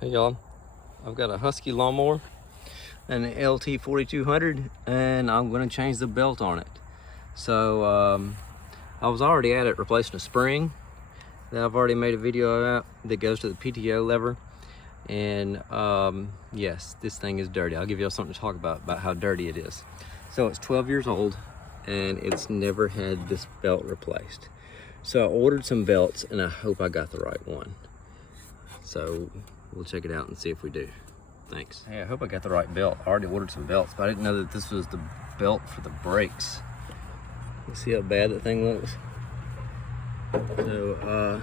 Hey y'all, I've got a Husky lawnmower and an LT4200 and I'm going to change the belt on it. So I was already at it replacing a spring that I've already made a video about that goes to the PTO lever. And yes, this thing is dirty. I'll give y'all something to talk about how dirty it is. So it's 12 years old and it's never had this belt replaced. So I ordered some belts and I hope I got the right one. So we'll check it out and see if we do. Thanks. Hey, I hope I got the right belt. I already ordered some belts, but I didn't know that this was the belt for the brakes. You see how bad that thing looks? So,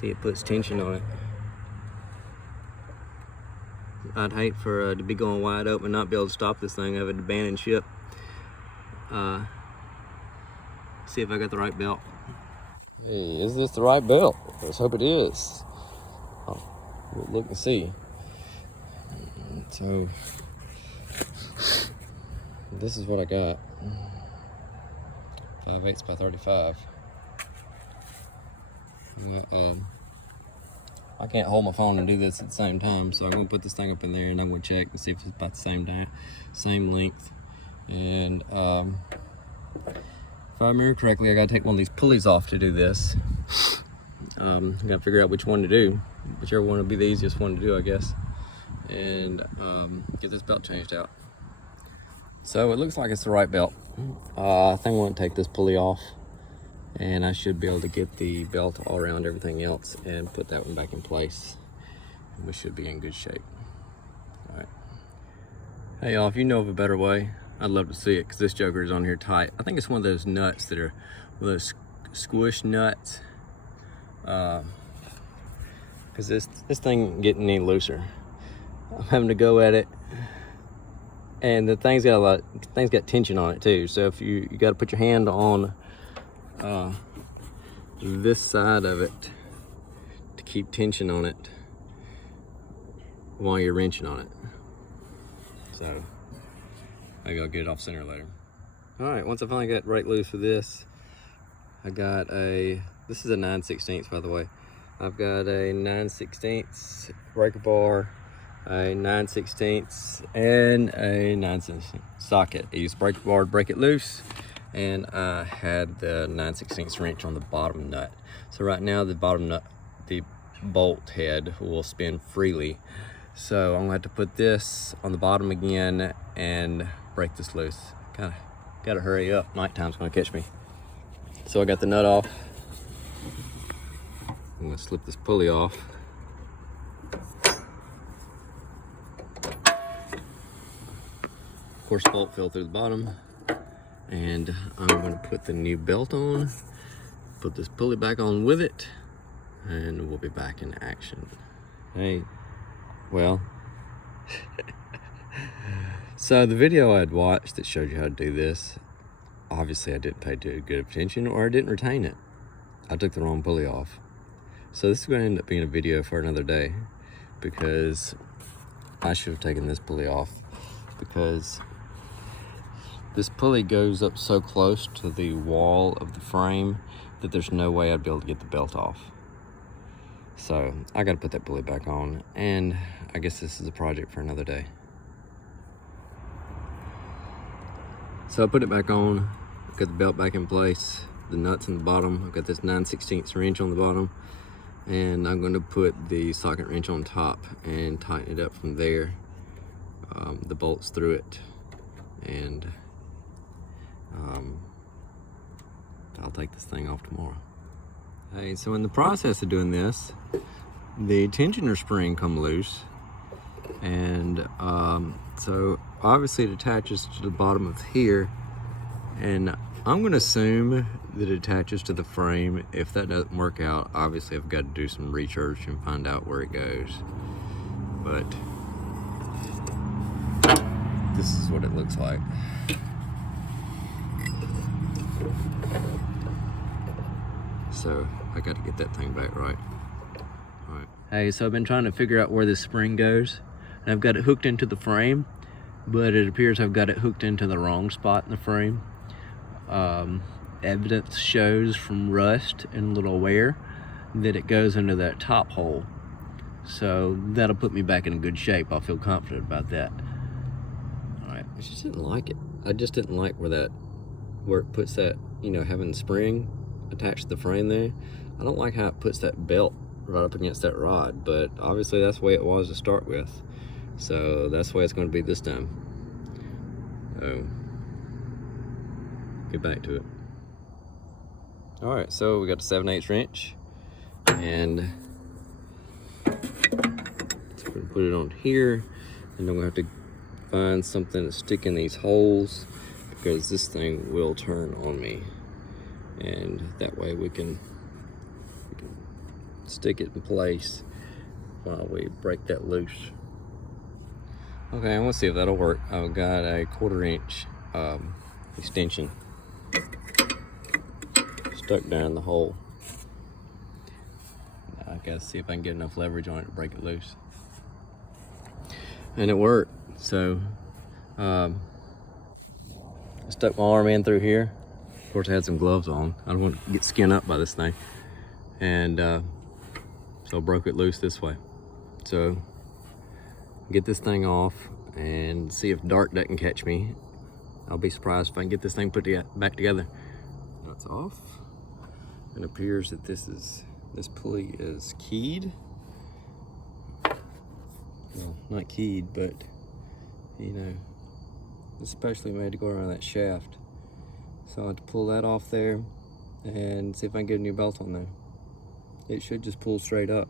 see, it puts tension on it. I'd hate for to be going wide open and not be able to stop this thing, have it abandoned ship. See if I got the right belt. Hey, is this the right belt? Let's hope it is. We'll look and see. So, this is what I got. 5/8 by 35. I can't hold my phone and do this at the same time, so I'm gonna put this thing up in there and I'm gonna check and see if it's about the same length. And if I remember correctly, I gotta take one of these pulleys off to do this. I gotta figure out which one to do, whichever one would be the easiest one to do, I guess. And get this belt changed out. So it looks like it's the right belt. I think I want to take this pulley off, and I should be able to get the belt all around everything else and put that one back in place. We should be in good shape. All right. Hey y'all, if you know of a better way, I'd love to see it, because this joker is on here tight. I think it's one of those nuts that are those squish nuts. Because this thing ain't getting any looser. I'm having to go at it, and the thing's got tension on it too. So if you got to put your hand on this side of it to keep tension on it while you're wrenching on it. So maybe I'll get it off center later. All right, once I finally got right loose with this, I got this is a 9/16 by the way. I've got a 9/16 breaker bar, a 9/16 and a 9/16 socket. I used breaker bar to break it loose, and I had the 9/16 wrench on the bottom nut. So right now the bottom nut, the bolt head will spin freely. So I'm gonna have to put this on the bottom again and break this loose. Gotta hurry up, nighttime's gonna catch me. So I got the nut off. I'm gonna slip this pulley off. Of course, bolt fell through the bottom. And I'm gonna put the new belt on, put this pulley back on with it, and we'll be back in action. Hey, well, so the video I had watched that showed you how to do this, obviously I didn't pay too good attention, or I didn't retain it. I took the wrong pulley off. So this is going to end up being a video for another day, because I should have taken this pulley off, because this pulley goes up so close to the wall of the frame that there's no way I'd be able to get the belt off. So I got to put that pulley back on, and I guess this is a project for another day. So I put it back on, got the belt back in place, the nuts in the bottom. I've got this 9/16 wrench on the bottom, and I'm going to put the socket wrench on top and tighten it up from there, the bolts through it, and I'll take this thing off tomorrow. Hey, so in the process of doing this, the tensioner spring come loose, and so obviously it attaches to the bottom of here, and I'm going to assume that it attaches to the frame. If that doesn't work out, obviously I've got to do some research and find out where it goes. But this is what it looks like. So I got to get that thing back right. All right. Hey, so I've been trying to figure out where this spring goes, and I've got it hooked into the frame, but it appears I've got it hooked into the wrong spot in the frame. Evidence shows from rust and little wear that it goes into that top hole. So that'll put me back in a good shape. I'll feel confident about that. All right, I just didn't like it. I just didn't like where it puts that, you know, having the spring attached to the frame there. I don't like how it puts that belt right up against that rod, but obviously that's the way it was to start with. So that's the way it's going to be this time. So, get back to it. All right, so we got the 7/8 wrench, and put it on here, and then we'll have to find something to stick in these holes, because this thing will turn on me, and that way we can stick it in place while we break that loose. Okay, let's see if that'll work. I've got a 1/4 inch extension stuck down the hole. I gotta see if I can get enough leverage on it to break it loose. And it worked. So I stuck my arm in through here. Of course I had some gloves on. I don't want to get skinned up by this thing. And so I broke it loose this way. So get this thing off and see if dark doesn't catch me. I'll be surprised if I can get this thing put back together. That's off. It appears that this pulley is keyed. Well, not keyed, but you know, it's specially made to go around that shaft. So I'll have to pull that off there and see if I can get a new belt on there. It should just pull straight up.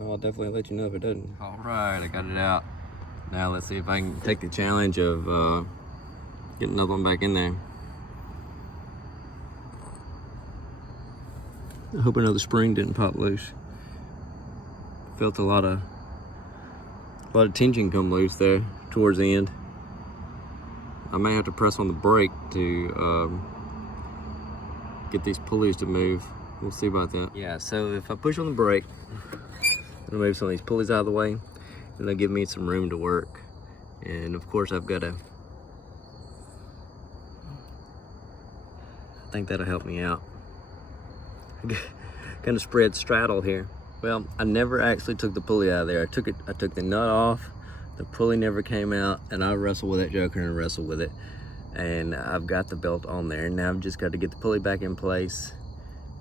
I'll definitely let you know if it doesn't. All right, I got it out. Now let's see if I can take the challenge of getting another one back in there. I hope another spring didn't pop loose. Felt a lot of tension come loose there towards the end. I may have to press on the brake to get these pulleys to move. We'll see about that. Yeah, so if I push on the brake, it'll move some of these pulleys out of the way, and they'll give me some room to work. And of course I've got to, I think that'll help me out. Kind of spread straddle here. Well, I never actually took the pulley out of there. I took the nut off, the pulley never came out, and I wrestled with that joker and wrestled with it. And I've got the belt on there, and now I've just got to get the pulley back in place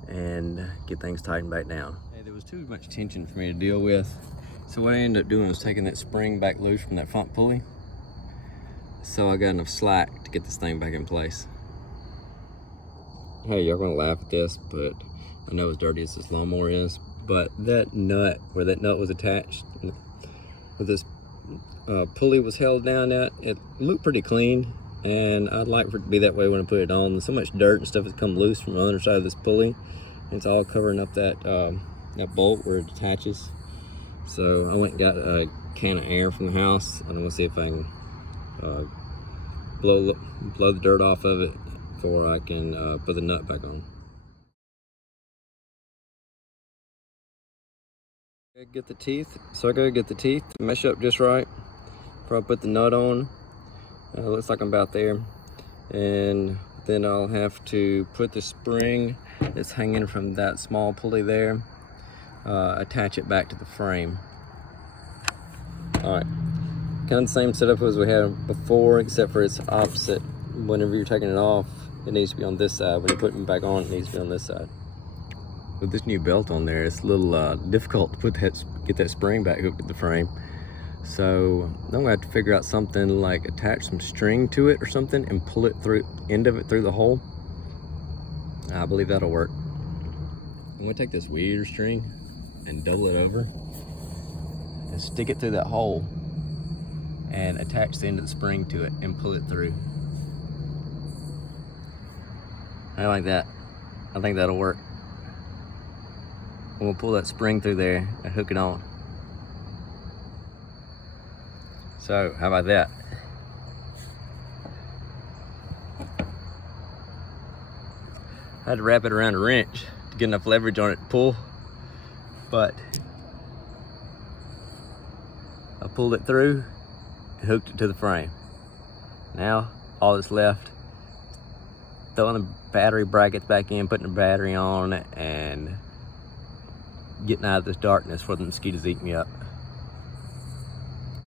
and get things tightened back down. Hey, there was too much tension for me to deal with. So what I ended up doing was taking that spring back loose from that front pulley. So I got enough slack to get this thing back in place. Hey, y'all gonna laugh at this, but I know as dirty as this lawnmower is, but that nut, where that nut was attached, where this pulley was held down at, it looked pretty clean, and I'd like for it to be that way when I put it on. There's so much dirt and stuff has come loose from the underside of this pulley. It's all covering up that bolt where it attaches. So I went and got a can of air from the house, and I'm gonna see if I can blow the dirt off of it before I can put the nut back on. Get the teeth, so I gotta get the teeth to mesh up just right before I put the nut on. Looks like I'm about there, and then I'll have to put the spring that's hanging from that small pulley there, attach it back to the frame. All right, kind of the same setup as we had before, except for it's opposite. Whenever you're taking it off, it needs to be on this side. When you're putting it back on, it needs to be on this side. With this new belt on there, it's a little difficult to get that spring back hooked to the frame. So I'm gonna have to figure out something like attach some string to it or something and pull it through, end of it through the hole. I believe that'll work. I'm gonna take this weed eater string and double it over and stick it through that hole and attach the end of the spring to it and pull it through. I like that. I think that'll work. And we'll pull that spring through there and hook it on. So, how about that? I had to wrap it around a wrench to get enough leverage on it to pull, but I pulled it through and hooked it to the frame. Now, all that's left, throwing the battery brackets back in, putting the battery on, and getting out of this darkness before the mosquitoes eat me up.